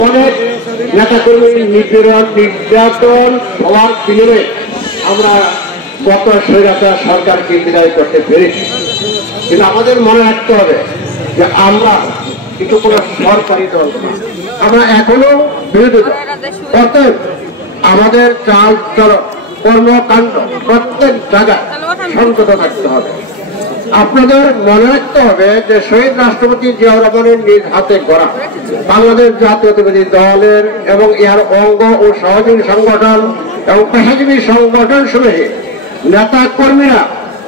অনেক নেতাকর্মী নিপীড়ন নির্যাতন হওয়ার বিনিময়ে আমরা গত স্বৈরাচার সরকারকে বিদায় করতে পেরেছি। কিন্তু আমাদের মনে রাখতে হবে যে আমরা কিন্তু কোন সরকারি দল না, আমরা এখনো বিরোধী দল। অতএব আমাদের চাল চলন কর্মকাণ্ড প্রত্যেক জায়গায় সংযত থাকতে হবে। আপনাদের মনে রাখতে হবে যে শহীদ রাষ্ট্রপতি জিয়াউর রহমানের নিজ হাতে গড়া বাংলাদেশ জাতীয়তাবাদী দলের এবং ইহার অঙ্গ ও সহযোগী সংগঠন এবং পেশাজীবী সংগঠন সমূহে নেতা কর্মীরা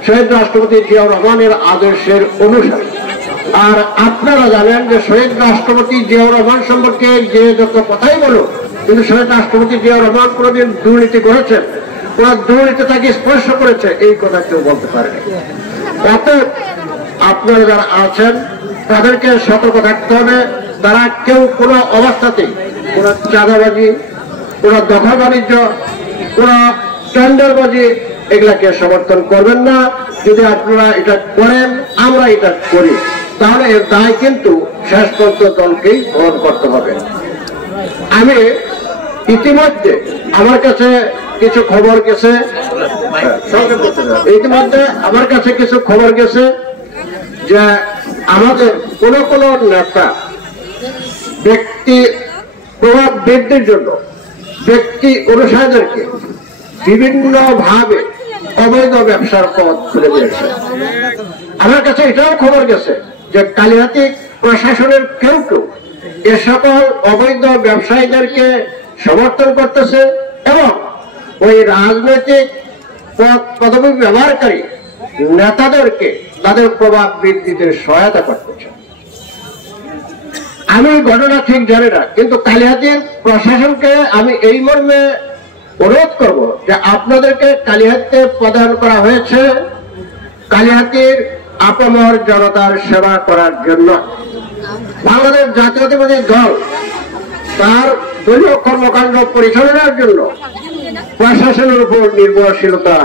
শহীদ রাষ্ট্রপতি জিয়াউর রহমানের আদর্শের অনুসারী। আর আপনারা জানেন যে শহীদ রাষ্ট্রপতি জিয়াউর রহমান সম্পর্কে যে যত কথাই বলো, কিন্তু শহীদ রাষ্ট্রপতি জিয়াউর রহমান কোনদিন দুর্নীতি করেছেন, কোন দুর্নীতি তাকে স্পর্শ করেছে এই কথা কেউ বলতে পারেনি। অতএব আপনারা যারা আছেন তাদেরকে সতর্ক থাকতে হবে। তারা কেউ কোনো অবস্থাতেই কোন চাঁদাবাজি, কোন দখল বাণিজ্য, কোন টেন্ডারবাজি এগুলাকে সমর্থন করবেন না। যদি আপনারা এটা করেন, আমরা এটা করি, তাহলে এর দায় কিন্তু শেষ পর্যন্ত দলকেই বহন করতে হবে। আমি ইতিমধ্যে আমার কাছে কিছু খবর গেছে, ইতিমধ্যে আমার কাছে কিছু খবর গেছে যে আমাদের কোন কোন নেতা ব্যক্তি প্রভাব বৃদ্ধির জন্য ব্যক্তি অনুসারীদেরকে বিভিন্ন ভাবে অবৈধ ব্যবসার পথ খুলে দিয়েছে। আমার কাছে এটাও খবর গেছে যে কালিহাতী প্রশাসনের কেউ কেউ এ সকল অবৈধ ব্যবসায়ীদেরকে সমর্থন করতেছে এবং ওই রাজনৈতিক পদবি ব্যবহারকারী নেতাদেরকে তাদের প্রভাব বৃদ্ধিতে সহায়তা করতেছে। আমি ঘটনা ঠিক জানি না, কিন্তু কালিহাতীর প্রশাসনকে আমি এই মর্মে অনুরোধ করব যে আপনাদেরকে কালিহাতীতে প্রদান করা হয়েছে কালিহাতীর আপামর জনতার সেবা করার জন্য। বাংলাদেশ জাতীয়তাবাদী দল তার দলীয় কর্মকাণ্ড পরিচালনার জন্য প্রশাসনের উপর নির্ভরশীলতা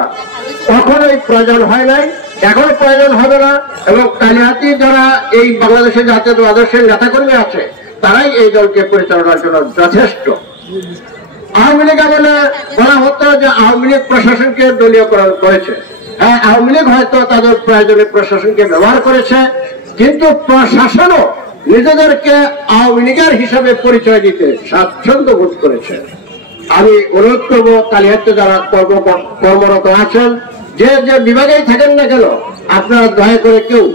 কখনোই প্রয়োজন হয় নাই, এখন প্রয়োজন হবে না। এবং কালিহাতী যারা এই বাংলাদেশের জাতীয় আদর্শের নেতাকর্মী আছে তারাই এই দলকে পরিচালনার জন্য যথেষ্ট। আওয়ামী লীগ আমলে বলা হতো যে আওয়ামী লীগ প্রশাসনকে দলীয়করণ করেছে। হ্যাঁ, আওয়ামী লীগ হয়তো তাদের প্রয়োজনে প্রশাসনকে ব্যবহার করেছে, কিন্তু প্রশাসনও নিজেদেরকে আওয়ামী লীগের হিসাবে পরিচয় দিতে স্বাচ্ছন্দ্য বোধ করেছে। আমি অনুরোধ করবো কালিহাতীতে যারা কর্মরত আছেন, যে যে বিভাগেই থাকেন না কেন, আপনারা দয়া করে কেউ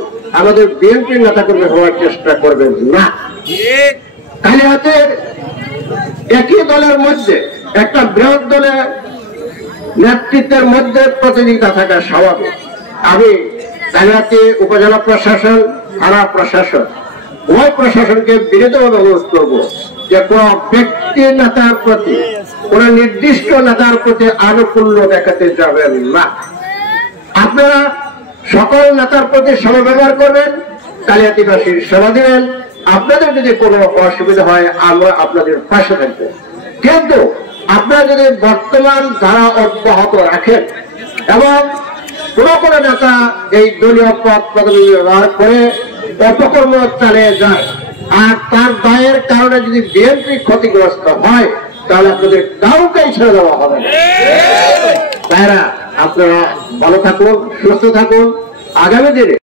আমাদের বিএনপির নেতাকর্মী হওয়ার চেষ্টা করবেন না। কালিহাতীর একই দলের মধ্যে একটা বৃহৎ দলের নেতৃত্বের মধ্যে প্রতিযোগিতা থাকা স্বাভাবিক। আমি কালিহাতী উপজেলা প্রশাসন, থানা প্রশাসন, উভয় প্রশাসনকে বিনীতভাবে অনুরোধ করবো যে কোন ব্যক্তি নেতার প্রতি, কোন নির্দিষ্ট নেতার প্রতি আনুকূল্য দেখাতে যাবেন না। আপনারা সকল নেতার প্রতি সমব্যবহার করবেন, কালিহাতীবাসীর সেবা দিবেন। আপনাদের যদি কোনো অসুবিধা হয় আমরা আপনাদের পাশে থাকবো, কিন্তু আপনারা যদি বর্তমান ধারা অব্যাহত রাখেন এবং কোন নেতা এই দলীয় পদ পদবি ব্যবহার করে অপকর্ম চালিয়ে যায় আর তার দায়ের কারণে যদি বিএনপি ক্ষতিগ্রস্ত হয়, তাহলে আপনাদের কাউকে ছেড়ে দেওয়া হবে না। তাইরা আপনারা ভালো থাকুন, সুস্থ থাকুন। আগামী দিনে